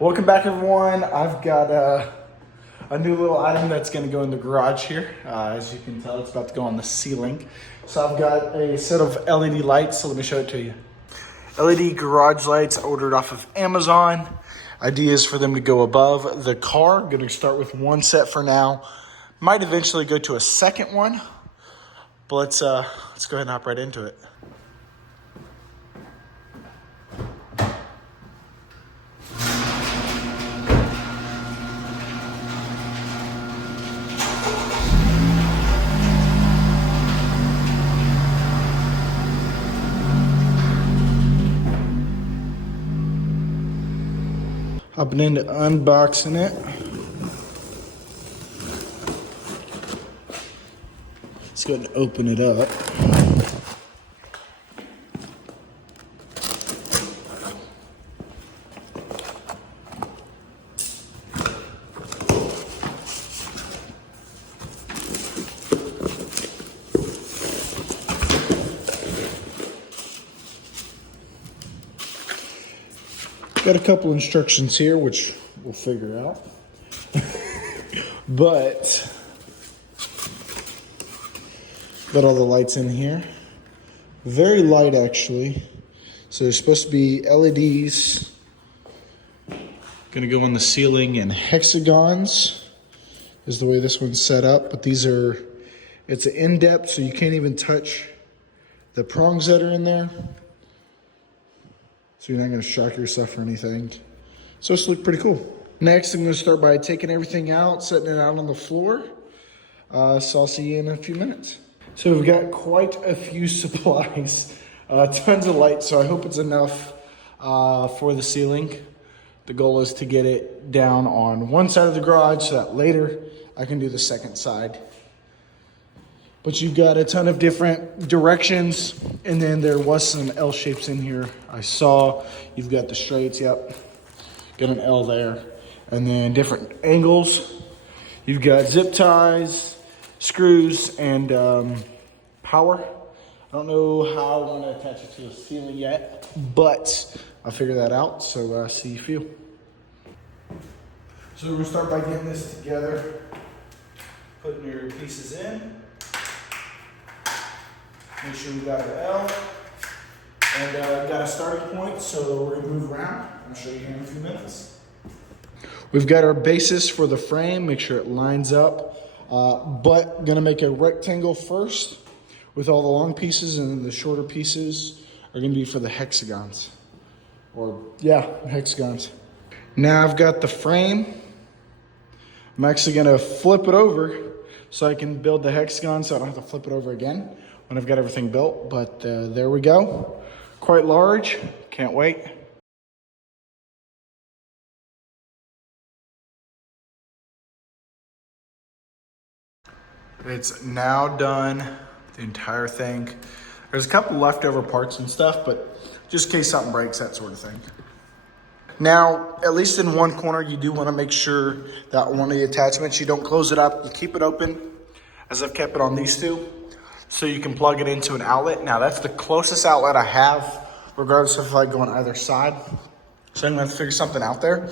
Welcome back, everyone. I've got a new little item that's going to go in the garage here. As you can tell, it's about to go on the ceiling. So I've got a set of LED lights, so let me show it to you. LED garage lights ordered off of Amazon. Idea is for them to go above the car. Going to start with one set for now. Might eventually go to a second one, but let's go ahead and hop right into it. Hopping into unboxing it. Let's go ahead and open it up. Got a couple instructions here, which we'll figure out. But got all the lights in here. Very light, actually. So there's supposed to be LEDs. Gonna go on the ceiling in hexagons is the way this one's set up. But these are, it's an in-depth, so you can't even touch the prongs that are in there. So you're not going to shock yourself or anything. So it's look pretty cool. Next, I'm going to start by taking everything out, setting it out on the floor. So I'll see you in a few minutes. So we've got quite a few supplies, tons of light. So I hope it's enough for the ceiling. The goal is to get it down on one side of the garage so that later I can do the second side. But you've got a ton of different directions, and then there was some L shapes in here. I saw you've got the straights, yep. Got an L there. And then different angles. You've got zip ties, screws, and power. I don't know how I want to attach it to the ceiling yet, but I'll figure that out, so see you feel. So we're going to start by getting this together. Putting your pieces in. Make sure we got our L, and got a starting point, so we're gonna move around. I'll show you here in a few minutes. We've got our basis for the frame, make sure it lines up, but gonna make a rectangle first with all the long pieces, and then the shorter pieces are gonna be for the hexagons. Hexagons. Now I've got the frame. I'm actually gonna flip it over so I can build the hexagon so I don't have to flip it over again when I've got everything built, but there we go. Quite large, can't wait. It's now done, the entire thing. There's a couple leftover parts and stuff, but just in case something breaks, that sort of thing. Now, at least in one corner, you do wanna make sure that one of the attachments, you don't close it up, you keep it open, as I've kept it on these two. So you can plug it into an outlet. Now that's the closest outlet I have, regardless if I go on either side. So I'm gonna have to figure something out there.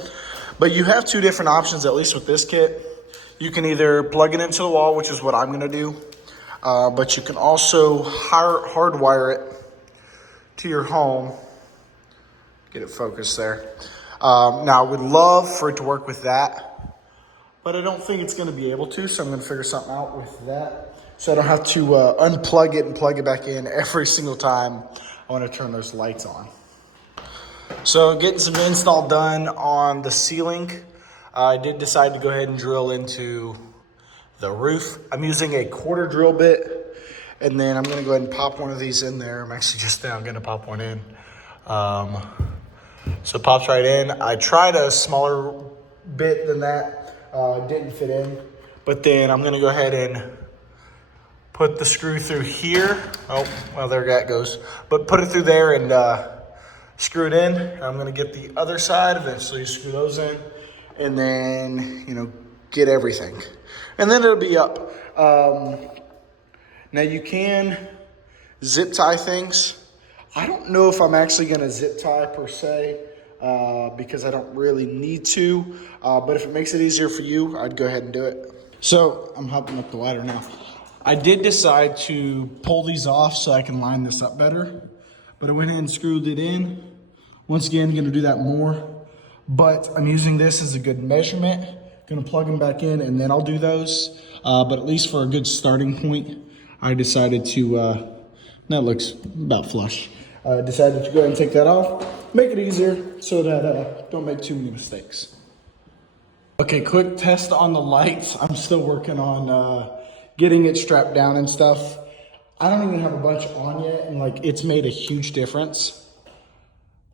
But you have two different options, at least with this kit. You can either plug it into the wall, which is what I'm gonna do. But you can also hardwire it to your home. Get it focused there. Now I would love for it to work with that, but I don't think it's gonna be able to, so I'm gonna figure something out with that. So I don't have to unplug it and plug it back in every single time I want to turn those lights on. So getting some install done on the ceiling. I did decide to go ahead and drill into the roof. I'm using a quarter drill bit, and then I'm going to go ahead and pop one of these in there. I'm actually just now going to pop one in. So it pops right in. I tried a smaller bit than that. Didn't fit in. But then I'm going to go ahead and put the screw through here. Oh, well, there that goes. But put it through there and screw it in. I'm gonna get the other side, eventually screw those in, and then, get everything. And then it'll be up. Now you can zip tie things. I don't know if I'm actually gonna zip tie per se. because I don't really need to. But if it makes it easier for you, I'd go ahead and do it. So I'm hopping up the ladder now. I did decide to pull these off so I can line this up better, but I went ahead and screwed it in. Once again, gonna do that more, but I'm using this as a good measurement. Gonna plug them back in and then I'll do those. But at least for a good starting point, I decided to, that looks about flush. Decided to go ahead and take that off, make it easier so that don't make too many mistakes. Okay, quick test on the lights. I'm still working on getting it strapped down and stuff. I don't even have a bunch on yet, and like it's made a huge difference.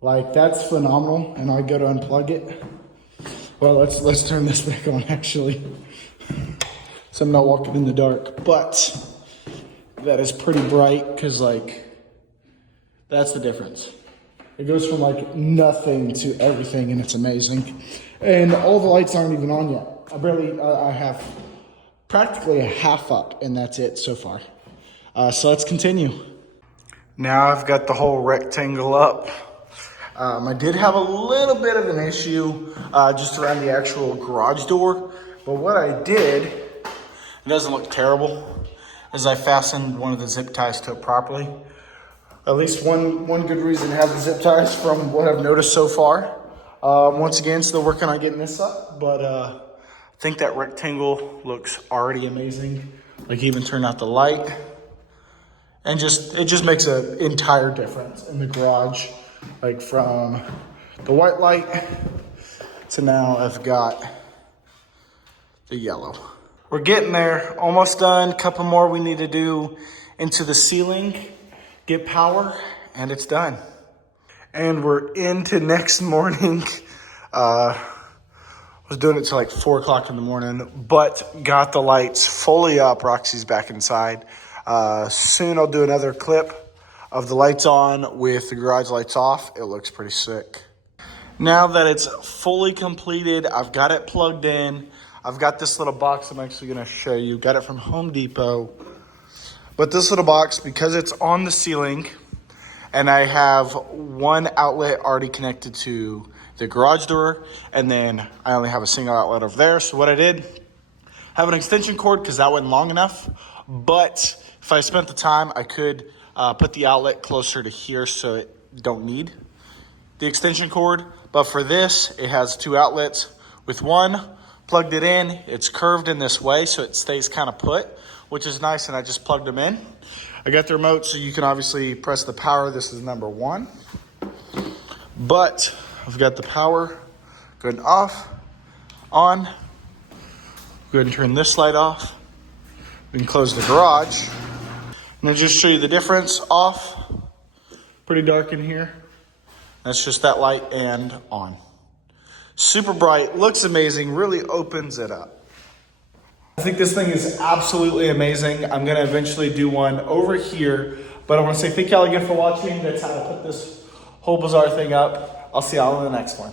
Like that's phenomenal, and I go to unplug it. Well, let's turn this back on actually. So I'm not walking in the dark, but that is pretty bright because like that's the difference. It goes from like nothing to everything, and it's amazing. And all the lights aren't even on yet. I have practically a half up, and that's it so far. So let's continue. Now I've got the whole rectangle up. I did have a little bit of an issue just around the actual garage door, but what I did, it doesn't look terrible, is I fastened one of the zip ties to it properly. At least one good reason to have the zip ties from what I've noticed so far. Once again, still working on getting this up, but I think that rectangle looks already amazing. Like even turn out the light, and it just makes an entire difference in the garage. Like from the white light to now I've got the yellow. We're getting there, almost done. Couple more we need to do into the ceiling, get power, and it's done. And we're into next morning. Was doing it till like 4 o'clock in the morning, but got the lights fully up. Roxy's back inside. Soon I'll do another clip of the lights on with the garage lights off. It looks pretty sick. Now that it's fully completed, I've got it plugged in. I've got this little box I'm actually gonna show you. Got it from Home Depot. But this little box, because it's on the ceiling, and I have one outlet already connected to the garage door, and then I only have a single outlet over there. So what I did, have an extension cord because that wasn't long enough. But if I spent the time, I could put the outlet closer to here so it don't need the extension cord. But for this, it has 2 outlets. With one, plugged it in, it's curved in this way so it stays kind of put, which is nice, and I just plugged them in. I got the remote so you can obviously press the power. This is number 1. But I've got the power going off, on. Go ahead and turn this light off. We can close the garage. And then just show you the difference. Off, pretty dark in here. That's just that light, and on. Super bright, looks amazing, really opens it up. I think this thing is absolutely amazing. I'm gonna eventually do one over here, but I wanna say thank y'all again for watching. That's how I put this whole bizarre thing up. I'll see y'all in the next one.